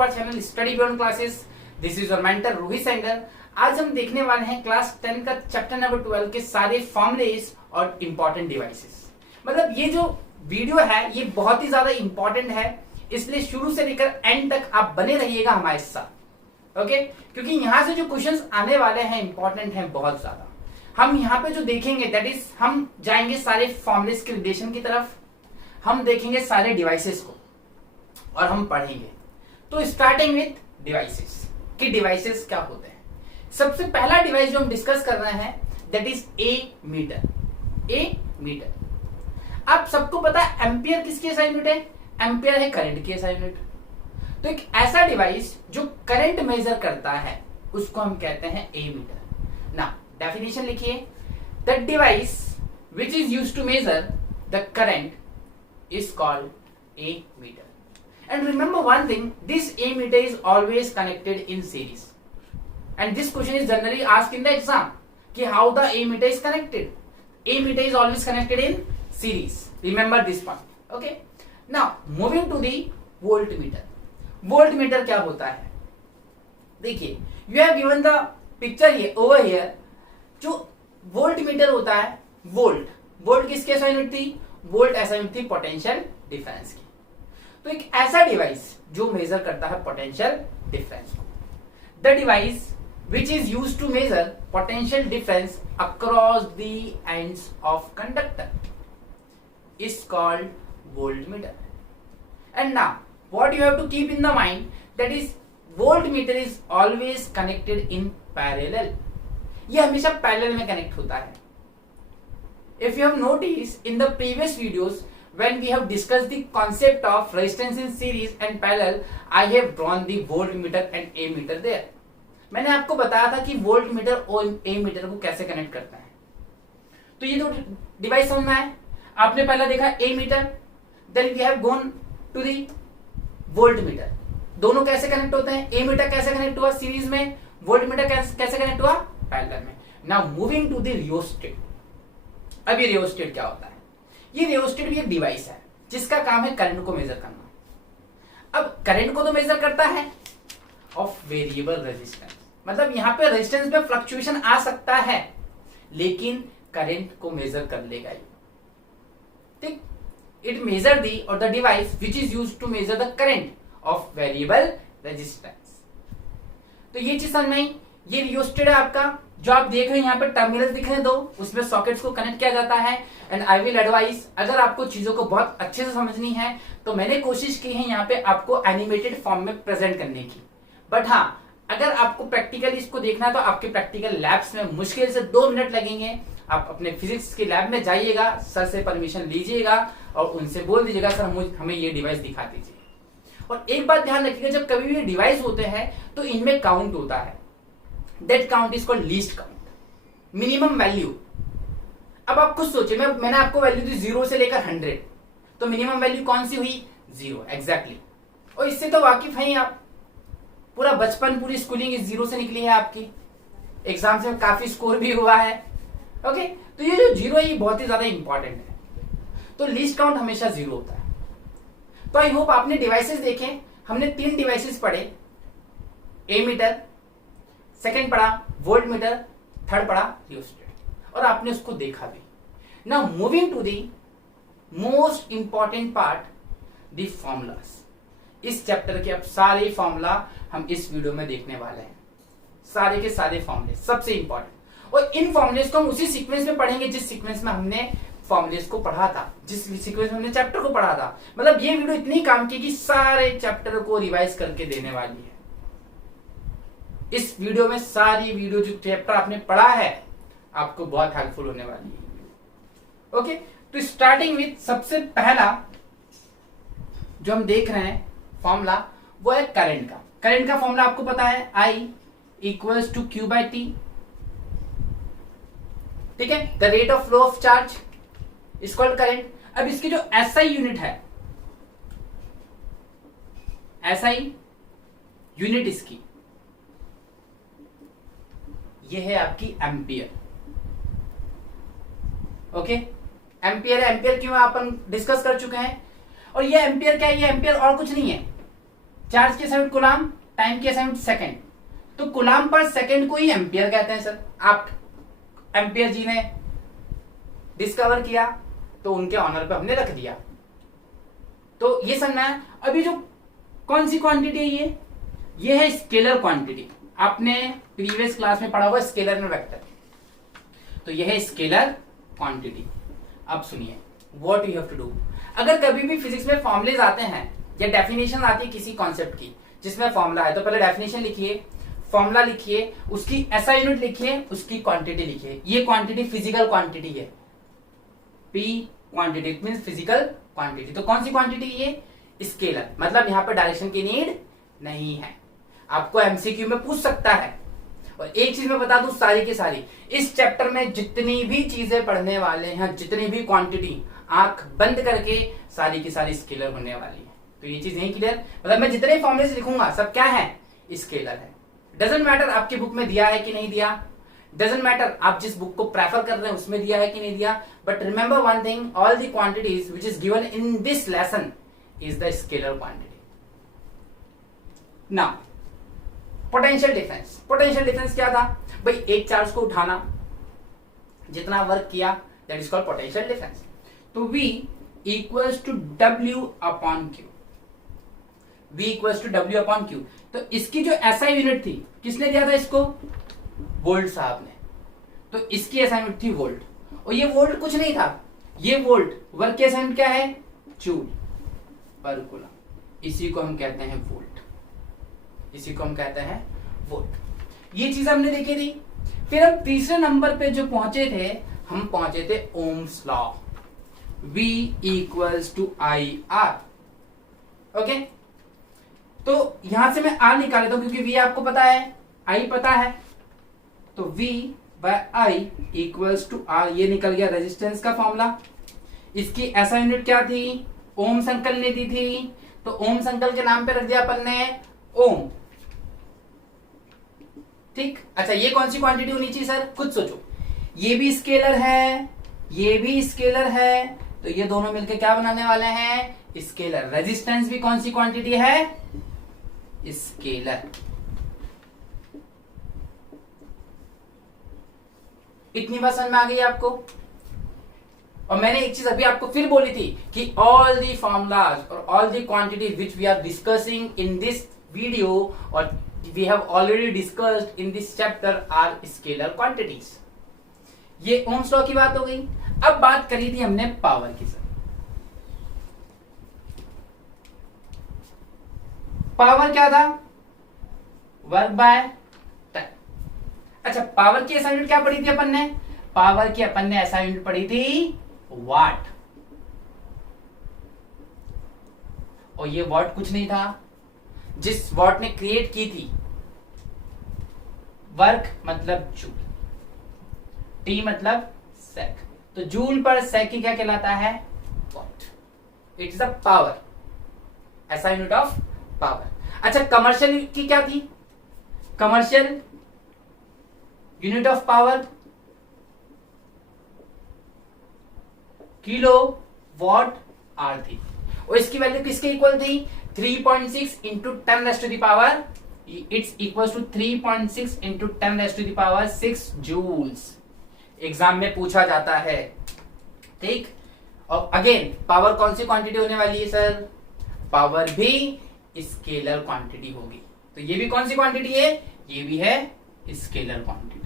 Our channel Study Beyond Classes. This is your mentor Rohit Sengar. आज हम देखने वाले हैं क्लास 10 का चैप्टर नंबर 12 के सारे फॉर्मूलेस और इंपॉर्टेंट डिवाइसेस। मतलब ये जो वीडियो है ये बहुत ही ज्यादा इंपॉर्टेंट है, इसलिए शुरू से लेकर एंड तक आप बने रहिएगा हमारे साथ। ओके, क्योंकि यहां से जो क्वेश्चंस आने वाले हैं इंपॉर्टेंट हैं बहुत ज्यादा। हम यहाँ पे जो देखेंगे दैट इज हम जाएंगे सारे फॉर्मूलेस के रिलेशन की तरफ, हम देखेंगे सारे डिवाइसेस को और हम पढ़ेंगे। तो स्टार्टिंग विथ डिवाइसेस कि डिवाइसेस क्या होते हैं। सबसे पहला डिवाइस जो हम डिस्कस कर रहे हैं that is ammeter. Ammeter आप सबको पता है एम्पियर किसकी एसआई यूनिट है? एम्पियर है करंट की एसआई यूनिट। तो एक ऐसा डिवाइस जो करंट मेजर करता है उसको हम कहते हैं ए मीटर। ना डेफिनेशन लिखिए, the device which is used to measure the current is called a meter. And remember one thing, this a meter is always connected in series. And this question is generally asked in the exam कि how the a meter is connected. A meter is always connected in series. Remember this point. Okay. Now moving to the voltmeter. Voltmeter क्या होता है? देखिए, you have given the picture here over here. जो voltmeter होता है, volt किसकी SI unit थी? Volt ऐसा यूनिट थी पोटेंशियल डिफरेंस की। तो एक ऐसा डिवाइस जो मेजर करता है पोटेंशियल डिफरेंस को। The device which is used to measure potential difference across the ends of conductor is called voltmeter. And now what you have to keep in the mind that is voltmeter is always connected in parallel. ये हमेशा parallel में connect होता है। If you have noticed in the previous videos when we have discussed the concept of resistance in series and parallel, I have drawn the voltmeter and ammeter there. मैंने आपको बताया था कि वोल्टमीटर और ammeter को कैसे कनेक्ट करता है। तो ये दो डिवाइस समझना है। आपने पहला देखा ammeter, then we have gone to the voltmeter. दोनों कैसे कनेक्ट होते हैं? एमीटर कैसे कनेक्ट हुआ सीरीज में, वोल्टमीटर कैसे कनेक्ट हुआ पैरेलल में। Now moving to the rheostat. अब ये रियोस्टेट क्या होता है? ये रियोस्टेट भी एक डिवाइस है जिसका काम है करंट को मेजर करना। अब करंट को तो मेजर करता है ऑफ वेरिएबल रेजिस्टेंस, मतलब यहां पे रेजिस्टेंस में फ्लक्चुएशन आ सकता है लेकिन करंट को मेजर कर लेगा ये। ठीक, इट मेजर दी और the device which is used to measure the current of variable resistance. तो ये चीज समझ में आई। ये रियोस्टेट है आपका, जो आप देख रहे हैं यहाँ पे टर्मिनल्स दिख रहे हैं दो, उसमें सॉकेट्स को कनेक्ट किया जाता है। एंड आई विल एडवाइस, अगर आपको चीजों को बहुत अच्छे से समझनी है तो मैंने कोशिश की है यहाँ पे आपको एनिमेटेड फॉर्म में प्रेजेंट करने की। बट हाँ, अगर आपको प्रैक्टिकली इसको देखना है तो आपके प्रैक्टिकल लैब्स में मुश्किल से 2 मिनट लगेंगे। आप अपने फिजिक्स के लैब में जाइएगा, सर से परमिशन लीजिएगा और उनसे बोल दीजिएगा सर हमें ये डिवाइस दिखा दीजिए। और एक बात ध्यान रखिएगा, जब कभी भी डिवाइस होते हैं तो इनमें काउंट होता है। That count is called least count, minimum value। अब आप खुद सोचिए, मैंने आपको वैल्यू दी 0 से लेकर 100, तो मिनिमम वैल्यू कौन सी हुई? 0 एग्जैक्टली। और इससे तो वाकिफ हैं आप, पूरा बचपन पूरी स्कूलिंग इस 0 से निकली है आपकी, एग्जाम से काफी स्कोर भी हुआ है। ओके, तो ये जो 0 है ये बहुत ही ज्यादा इंपॉर्टेंट है। तो लीस्ट काउंट हमेशा 0 होता है। तो आई होप आपने डिवाइसेस देखे। हमने 3 डिवाइसेस पढ़े, ए मीटर, सेकेंड पढ़ा वोल्टमीटर, थर्ड पढ़ा रियोस्टेट, और आपने उसको देखा भी। Now moving to the most important part, the formulas. इस चैप्टर के अब सारे फॉर्मूला हम इस वीडियो में देखने वाले हैं, सारे के सारे फॉर्मूले सबसे इंपॉर्टेंट। और इन फॉर्मूलेस को हम उसी सीक्वेंस में पढ़ेंगे जिस सीक्वेंस में हमने फॉर्मूलेस को पढ़ा था, जिस सीक्वेंस में हमने चैप्टर को पढ़ा था। मतलब ये वीडियो इतनी काम की कि सारे चैप्टर को रिवाइज करके देने वाली है। इस वीडियो में सारी वीडियो जो चैप्टर आपने पढ़ा है आपको बहुत हेल्पफुल होने वाली है। ओके, तो स्टार्टिंग विथ सबसे पहला जो हम देख रहे हैं फॉर्मूला वो है करंट का। करंट का फॉर्मूला आपको पता है, I equals to Q by T। ठीक है, the rate of flow of charge is called current. अब इसकी जो SI यूनिट है, SI यूनिट इसकी ये है आपकी एम्पियर। ओके, एम्पियर है। एम्पियर क्यों अपन डिस्कस कर चुके हैं। और ये एम्पियर क्या है? ये एम्पियर और कुछ नहीं है, चार्ज की SI यूनिट कूलाम, टाइम की SI यूनिट सेकेंड, तो कूलाम पर सेकेंड को ही एम्पियर कहते हैं सर। आप एम्पियर जी ने डिस्कवर किया तो उनके ऑनर पे हमने रख दिया। तो ये समझना है। अभी जो कौन सी क्वांटिटी है, ये है स्केलर क्वांटिटी। आपने प्रीवियस क्लास में पढ़ा हुआ स्केलर एंड वेक्टर, तो यह है स्केलर क्वांटिटी। अब सुनिए what you have to do. अगर कभी भी फिजिक्स में फॉर्मुलेज आते हैं या डेफिनेशन आती है किसी कॉन्सेप्ट की जिसमें फॉर्मूला है, तो पहले डेफिनेशन लिखिए, फॉर्मूला लिखिए, उसकी SI यूनिट लिखिए, उसकी क्वांटिटी लिखिए। ये क्वांटिटी फिजिकल क्वांटिटी है, P quantity means physical quantity. तो कौन सी क्वांटिटी ये? स्केलर, मतलब यहां पर डायरेक्शन की नीड नहीं है। आपको MCQ में पूछ सकता है। और एक चीज मैं बता दूं, सारी की सारी इस चैप्टर में जितनी भी चीजें पढ़ने वाले हैं, जितनी भी क्वांटिटी, आंख बंद करके सारी की सारी स्केलर होने वाली है। तो ये चीज नहीं क्लियर? मतलब मैं जितने फॉर्मुले लिखूंगा सब क्या है? स्केलर है। डजंट मैटर आपकी बुक में दिया है कि नहीं दिया, डजंट मैटर आप जिस बुक को प्रेफर कर रहे हैं उसमें दिया है कि नहीं दिया, but remember one thing, all the quantities which is given in this lesson is the scalar quantity. Now potential difference. Potential difference क्या था भाई? एक चार्ज को उठाना, जितना वर्क किया, that is called potential difference. तो V equals to W upon Q। V equals to W upon Q। तो इसकी जो SI यूनिट थी, किसने दिया था इसको? वोल्ट साहब ने। तो इसकी SI यूनिट थी वोल्ट, और ये वोल्ट कुछ नहीं था, ये वोल्ट वर्क की SI यूनिट क्या है? जूल पर कूलम। इसी को हम कहते हैं वोल्ट, इसी को हम कहते हैं वोल्ट। ये चीज हमने देखी थी। फिर हम तीसरे नंबर पे जो पहुंचे थे, हम पहुंचे थे Ohm's law, V equals to IR। Okay, तो यहां से मैं R निकाल लेता हूं क्योंकि V आपको पता है, I पता है, तो V by I equals to R। ये निकल गया रेजिस्टेंस का फॉर्मूला। इसकी SI यूनिट क्या थी? ओम्स अंकल ने दी थी, तो ओम्स अंकल के नाम पे रख दिया अपन ने ओम। ठीक, अच्छा ये कौन सी क्वांटिटी होनी चाहिए सर? खुद सोचो। ये भी स्केलर है, ये भी स्केलर है, तो ये दोनों मिलकर क्या बनाने वाले हैं? स्केलर। रेजिस्टेंस भी कौन सी क्वांटिटी है? स्केलर। इतनी बात समझ में आ गई आपको? और मैंने एक चीज अभी आपको फिर बोली थी कि ऑल दी फॉर्मूलाज और all the quantity which we are discussing in this video और we have already discussed in this chapter are scalar quantities। ये ओम्स लॉ की बात हो गई। अब बात करी थी हमने पावर की। सर पावर क्या था? Work by time. अच्छा, पावर की SI यूनिट क्या पढ़ी थी अपन ने? पावर की अपन ने SI यूनिट पढ़ी थी वाट, और ये वाट कुछ नहीं था, जिस वाट ने क्रिएट की थी। वर्क मतलब जूल, टी मतलब सेक, तो जूल पर सेक क्या कहलाता है? Watt. It is a power, SI unit of power. अच्छा, कमर्शियल की क्या थी? Commercial unit of power kilowatt hour थी, और इसकी वैल्यू किसके इक्वल थी? 3.6 into 10 raise to the power, it's equal to 3.6 into 10 raise to the power 6 joules. Exam में पूछा जाता है। ठीक, और अगेन पावर कौन सी क्वांटिटी होने वाली है सर? पावर भी स्केलर क्वांटिटी होगी। तो ये भी कौन सी क्वांटिटी है? ये भी है स्केलर क्वांटिटी।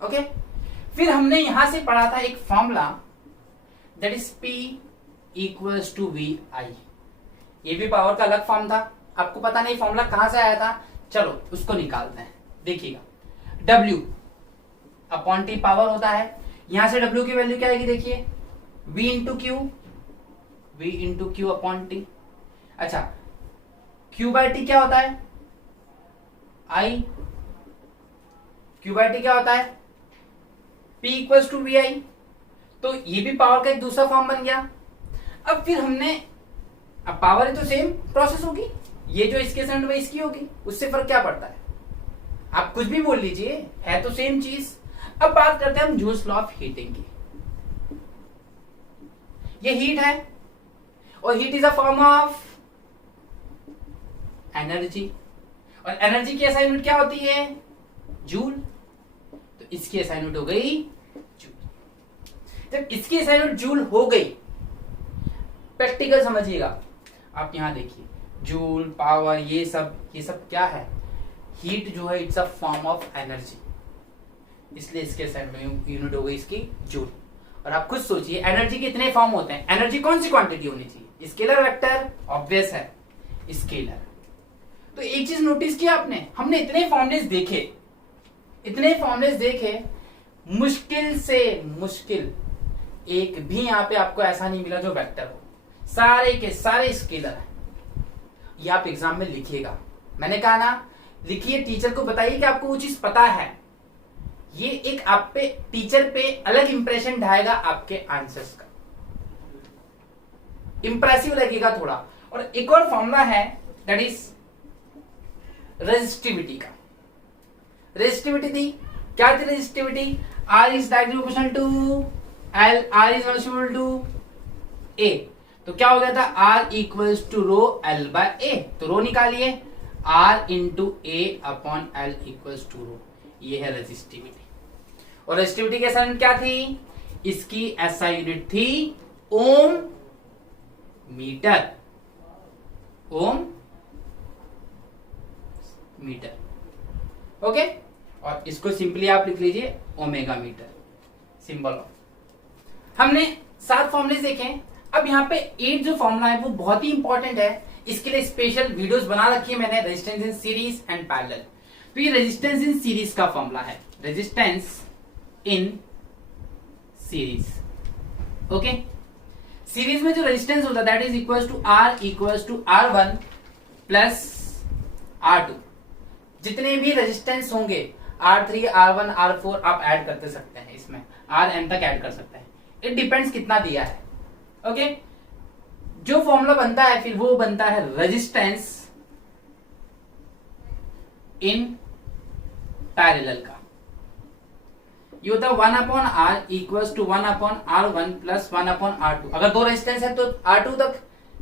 ओके, फिर हमने यहां से पढ़ा था एक formula, that is P equals to VI। ये भी पावर का अलग फॉर्म था, आपको पता नहीं फॉर्मूला कहां से आया था। चलो उसको निकालते हैं। देखिएगा, W अपॉन T पावर होता है, यहां से W की वैल्यू क्या आएगी? देखिए V into Q, V into Q upon T. अच्छा, Q बाय टी क्या होता है? I। Q बाय टी क्या होता है? P equals to VI। तो ये भी पावर का एक दूसरा फॉर्म बन गया। अब फिर हमने, अब पावर है तो सेम प्रोसेस होगी, ये जो इसके साथ में इसकी होगी, उससे फर्क क्या पड़ता है? आप कुछ भी बोल लीजिए, है तो सेम चीज। अब बात करते हैं हम जूल्स लॉ ऑफ हीटिंग की। ये हीट है, और heat is a form of energy, और एनर्जी की SI यूनिट क्या होती है? जूल। तो इसकी SI यूनिट हो गई जूल। जब इसकी SI यूनिट जूल हो गई, प्रैक्टिकल समझिएगा, आप यहां देखिए जूल, पावर, ये सब क्या है? हीट जो है it's a form of energy, इसलिए इसके यूनिट हो गई इसकी जूल। और आप खुद सोचिए एनर्जी के इतने फॉर्म होते हैं, एनर्जी कौन सी क्वांटिटी होनी चाहिए? स्केलर वेक्टर, ऑब्वियस है स्केलर। तो एक चीज नोटिस किया आपने, हमने इतने फॉर्मुलेस देखे, मुश्किल से मुश्किल एक भी यहां पे आपको ऐसा नहीं मिला जो वेक्टर हो, सारे के सारे स्केलर हैं। ये आप एग्जाम में लिखिएगा, मैंने कहा ना, लिखिए, टीचर को बताइए कि आपको वो चीज पता है। ये एक आप पे, टीचर पे अलग इंप्रेशन ढाएगा आपके आंसर्स का, इंप्रेसिव लगेगा थोड़ा। और एक और फॉर्मूला है दैट इज रेजिस्टिविटी का। रेजिस्टिविटी थी, क्या थी resistivity? R is directly proportional to L, R is proportional to A। तो क्या हो गया था? R equals to rho L by A। तो रो निकालिए, R into A upon L equals to rho. ये है रेजिस्टिविटी। और रेजिस्टिविटी की SI यूनिट क्या थी? इसकी SI यूनिट थी ओम मीटर, ओम मीटर। ओके, और इसको सिंपली आप लिख लीजिए ओमेगा मीटर, सिंबल ऑफ। हमने 7 फॉर्मुले देखे। अब यहाँ पे 8 जो फॉर्मूला है वो बहुत ही इंपॉर्टेंट है, इसके लिए स्पेशल वीडियोस बना रखी है मैंने, resistance in series and parallel. तो ये रेजिस्टेंस इन सीरीज का फॉर्मूला है, resistance in series. Okay, series में जो रेजिस्टेंस होता है that is equals to R equals to R1 plus R2। जितने भी रेजिस्टेंस होंगे R3, R1, R4 आप ऐड करते सकते हैं, इसमें Rn तक ऐड कर सकते हैं, इट डिपेंड्स कितना दिया है। ओके, जो फॉर्मूला बनता है फिर वो बनता है रेजिस्टेंस इन पैरेलल का। ये होता है 1/R equals to 1/R1 plus 1/R2। अगर 2 रेजिस्टेंस है तो R2 तक,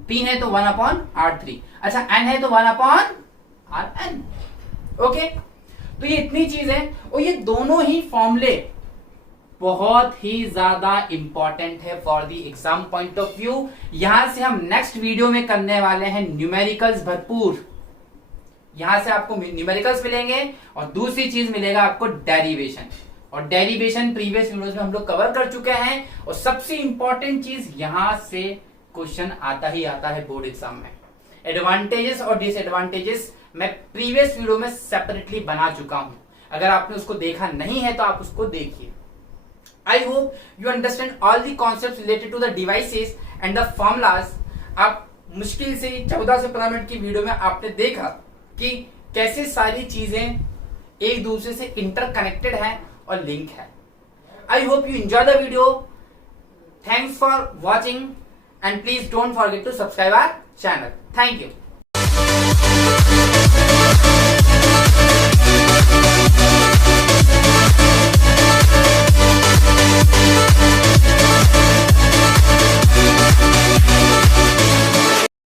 3 है तो 1/R3, अच्छा n है तो 1/Rn। ओके, तो ये इतनी चीज है, और ये दोनों ही फॉर्मूले बहुत ही ज्यादा इंपॉर्टेंट है for the exam point of view. यहां से हम नेक्स्ट वीडियो में करने वाले हैं न्यूमेरिकल्स भरपूर। यहां से आपको न्यूमेरिकल्स मिलेंगे और दूसरी चीज मिलेगा आपको डेरिवेशन। और डेरिवेशन प्रीवियस वीडियोस में हम लोग कवर कर चुके हैं। और सबसे इंपॉर्टेंट चीज, यहां से क्वेश्चन आता ही आता है बोर्ड एग्जाम में। एडवांटेजेस और डिसएडवांटेजेस मैं प्रीवियस वीडियो में सेपरेटली बना चुका हूं, अगर आपने उसको देखा नहीं है तो आप उसको देखिए। I hope you understand all the concepts related to the devices and the formulas। आप मुश्किल से 14 से 15 मिनट की वीडियो में आपने देखा कि कैसे सारी चीजें एक दूसरे से इंटरकनेक्टेड है और लिंक है। I hope you enjoy the video। Thanks for watching and please don't forget to subscribe our channel। Thank you।